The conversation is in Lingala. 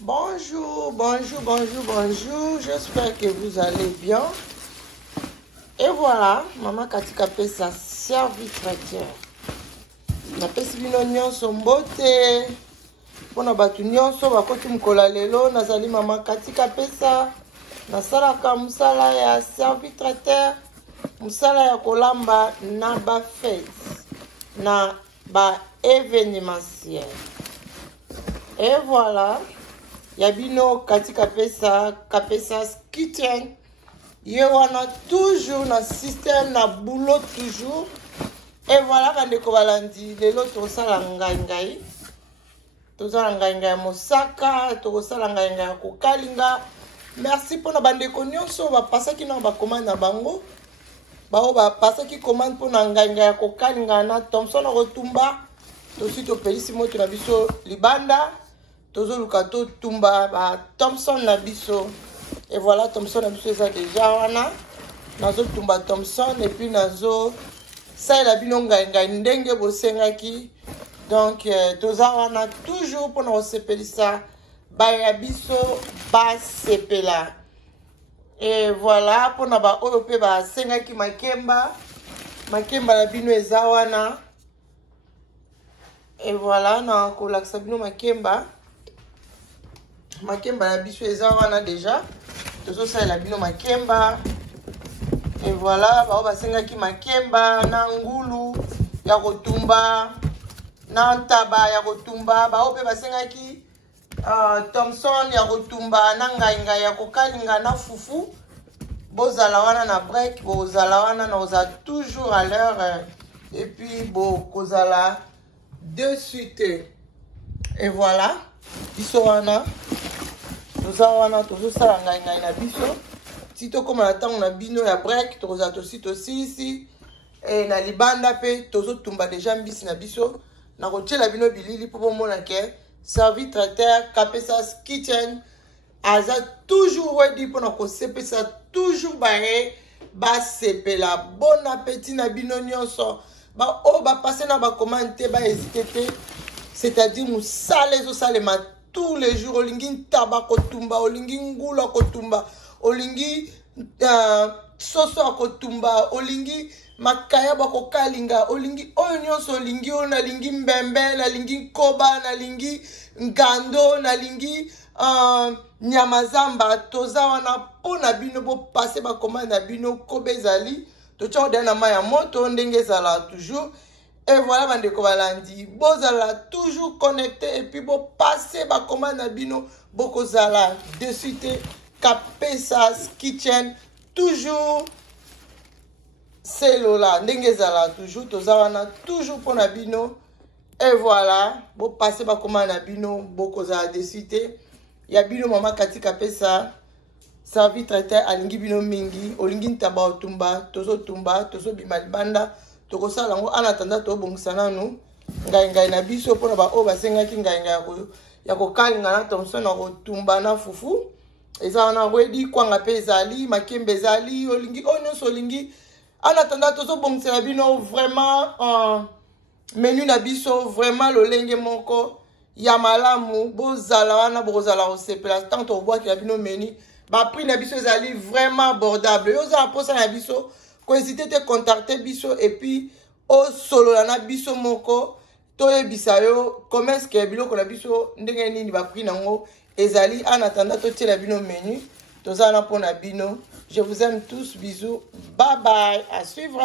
Bonjour, j'espère que vous allez bien. Et voilà, maman katika pesa servi traiteur. Na pesi bino nyonso mbote. Pona batu nyonso bakoti mkola lelo nazali maman katika pesa. Nasalaka musala ya servi traiteur. Musala ya kolamba na ba fête. Na ba événementiel. Et voilà. Yabino katika pesa kapesa kitchen. Yewana toujours na système na boulot toujours. Et voilà bandeko balandi lelo tosala ngai. Tosala ngai mosaka, tosala ngai kokalinga. Merci pour na bandeko nyonso ba pasaki na ba commande na bango. Bao ba pasaki commande pour na ngai kokalinga na Thompson Rotumba. Tosi to pelisi moto na biso libanda. Tozo lukato tumba ba Thompson na biso. Et voilà Thompson na biso eza déjà wana. Nazo tumba Thompson et puis nazo ça la bino ngai ndenge bosengaki. Donc toza wana toujours pour na sepelisa ba ya biso ba sepela. Et voilà pour na ba oyo pe ba sengaki makemba. Makemba la bino eza wana. Et voilà na kolakisa bino makemba. Makemba la biso eza wana déjà. Tozo ça la bino makemba. Et voilà, ba basengaki makemba na ngulu ya kotumba na ntaba ya kotumba, ba ope basengaki Thompson ya kotumba na ngai ya kokalinga na fufu. Bozala wana na break, bozala wana na oza toujours à l'heure et puis bo kozala de suite. Et voilà, biso wana toza wana tozo sala ngai na biso. Si to koma na tango na bino ya break, toza to si et na libanda pe tozo tumba déjà mbisi na biso. Na kochela bino bilili po mona ke servi traiteur kapesa kitchen aza toujours ready pour na ko sepesa toujours bare ba sepela. Bon appétit na bino nyonso. Ba o ba passer na ba commande ba hésiter, c'est-à-dire musale zo salema tous les jours. Olingi ntaba kotumba, olingi ngula kotumba, olingi soso akotumba, olingi makaya bako kalinga, olingi oyo nyonso, olingi o nalingi mbembe, nalingi koba, nalingi ngando, nalingi nyamazamba. Toza wana pona bino bo passer ba commande na bino kobe ezali to tcha na maya moto ndenge ezala toujours. Et voilà bandeko balandi bozala toujours connecté et puis bo passer ba commande na bino boko zala de suite kapesa kitchen toujours c'est lola ndenge ezala toujours toza wana toujours pona bino. Et voilà bo passer ba commande na bino boko zala de suite ya bino mama katika pesa servi traiteur alingi bino mingi olingi ntaba otumba tozo bima libanda toko sala ngo ana tanda to bongisa nanu ngai na biso pona ba o basengaki ngai ya kokalinga na Thompson na kotumba na fufu eza wana ready kwanga pe ezali makembe ezali olingi onyo olingi ana tanda tozo bongisa bino vraiment menu na biso vraiment lolenge moko ya malamu bozala wana bozala osepela tant to bois ki la bino menu ba prix na biso ezali vraiment abordable. Yo za posa na biso ko hésiter te contacter biso et puis o solo na biso moko to yebisa yo commerce ke biloko na biso ndenge nini ba prix nango ezali en attendant to tiela bino menu toza na pona bino. Je vous aime tous, bisous, bye bye, à suivre.